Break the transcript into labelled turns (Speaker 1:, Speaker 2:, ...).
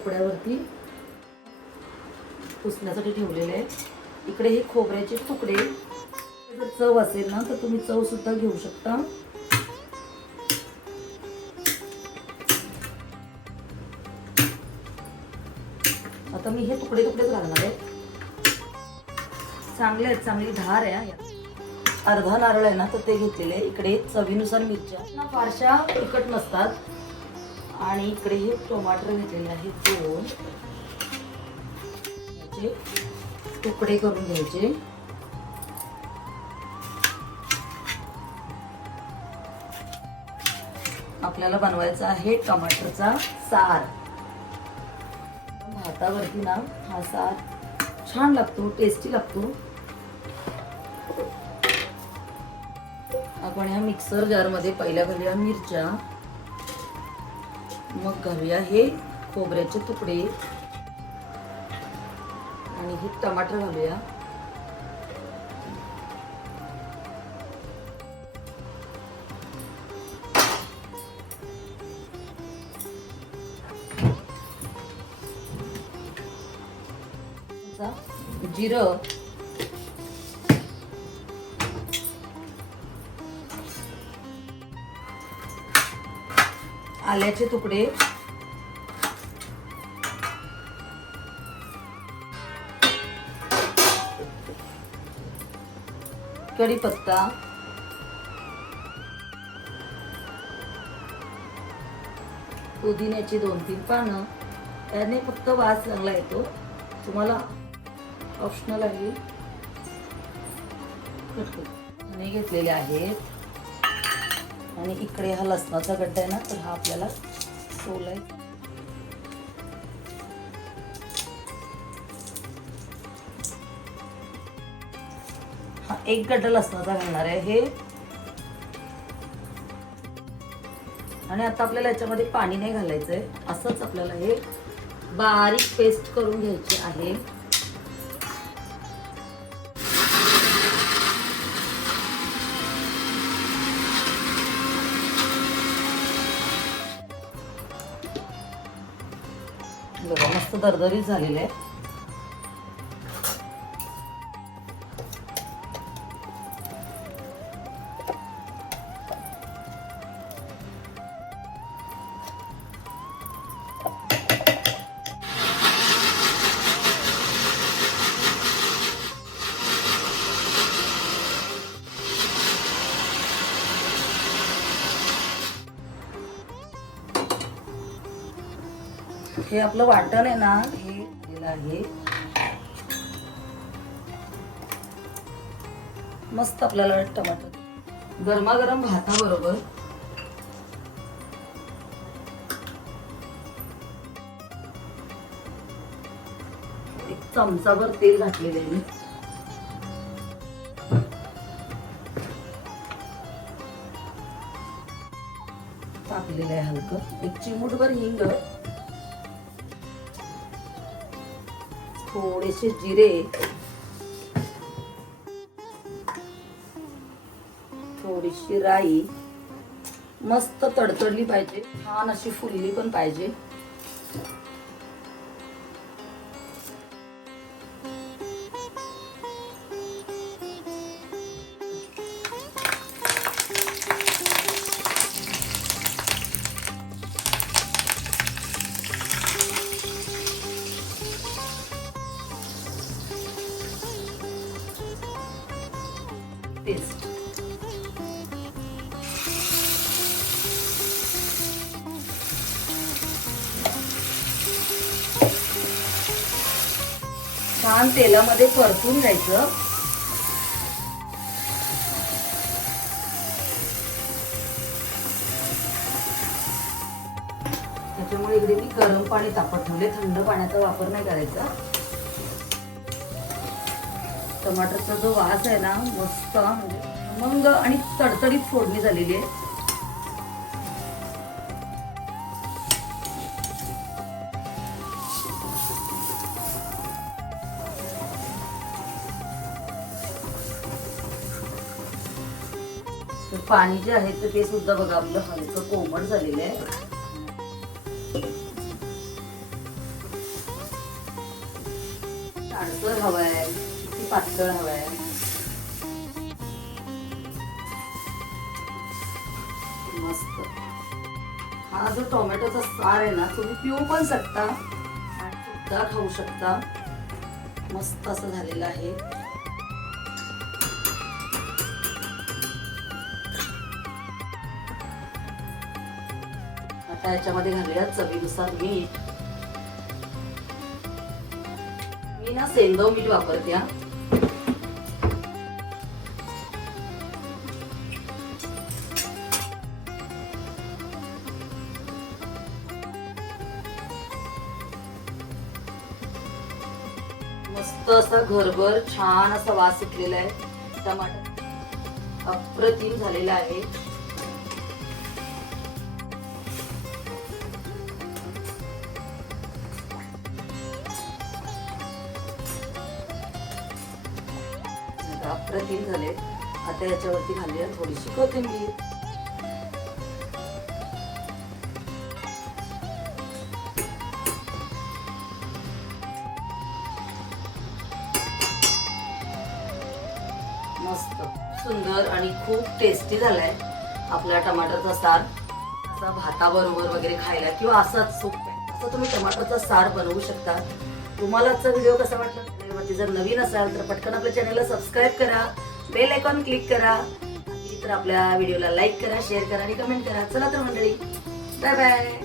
Speaker 1: कपड्यावरती पुसण्यासाठी ठेवलेले आहेत. इकडे हे खोबऱ्याचे तुकडे. जर चव असेल ना तर तुम्ही चव सुद्धा घेऊ शकता. आता मी हे तुकडे तुकडेच घालणार आहे. चांगले आहेत चांगली धार आहे अर्धा नारळ आहे ना तर ते घेतलेले इकडे चवीनुसार मिरच्या. फारशा तिखट नसतात. आणि इकडे हे टोमाटर घेतलेले आहेत दोन. याचे तुकडे करून घ्यायचे. आपल्याला बनवायचा आहे टमाटरचा सार. भातावरती ना हा सार छान लागतो टेस्टी लागतो. आपण ह्या मिक्सर जारमध्ये पहिल्या घालूया मिरच्या. मग घालूया हे खोबऱ्याचे तुकडे. आणि हे टमाटर घालूया. जिरं आल्याचे तुकडे. कढीपत्ता. पुदिन्याची दोन तीन पानं. त्याने फक्त वास चांगला येतो. तुम्हाला ऑप्शनल आहे. घेतलेले आहेत आणि इकडे हा लसणाचा गड्डा आहे ना तर हा आपल्याला सोलाय हा एक गड्डा लसणाचा घालणार आहे हे. आणि आता आपल्याला याच्यामध्ये पाणी नाही घालायचंय. असंच आपल्याला हे बारीक पेस्ट करून घ्यायची आहे. बघा मस्त दरदरीत झालेलं आहे. हे आपलं वाटण आहे ना हे केलेलं आहे. मस्त आपल्याला टमाटर गरमागरम भाताबरोबर. एक चमचाभर तेल घातलेलं आहे मी. टाकलेलं आहे हलकं. एक चिमूटभर हिंग. थोडेसे जिरे. थोडीशी राई. मस्त तडतडली पाहिजे. छान अशी फुलली पण पाहिजे. पेस्ट. छान तेलामध्ये परतून घ्यायचं. त्याच्यामुळे इकडे मी गरम पाणी तापत ठेवले थंड पाण्याचा वापर नाही करायचा. टमाटरचा जो वास आहे ना मस्त म्हणजे आणि तडतडीत फोडणी झालेली आहे. पाणी जे आहे तर ते सुद्धा बघा आपलं हलकं कोमट झालेलं आहे. हवा आहे. पातळ हवं आहे मस्त. हा जो टोमॅटोचा सार आहे ना तुम्ही पिऊ पण शकता आणि सुद्धा खाऊ शकता. मस्त असं झालेलं आहे. आता याच्यामध्ये घालूया चवीनुसार मीठ. मी ना सेंदव मीठ वापरते मस्त असा घरभर छान असा वास सुटलेला आहे. टमाटर अप्रतिम झालेला आहे. अप्रतिम झाले. आता याच्यावरती घालूया थोडीशी कोथिंबीर. सुंदर आणि खूप टेस्टी झालाय आपला टमाटरचा सार. असा भाताबरोबर वगैरे खायला किंवा असाच सूप असं तुम्ही टमाटरचा सार बनवू शकता. तुम्हाला आजचा व्हिडिओ कसा वाटला? चॅनलवरती जर नवीन असाल तर पटकन आपल्या चॅनलला सबस्क्राईब करा बेल आयकॉन क्लिक करा आणि तर आपल्या व्हिडिओला लाईक करा शेअर करा आणि कमेंट करा. चला तर मंडळी बाय बाय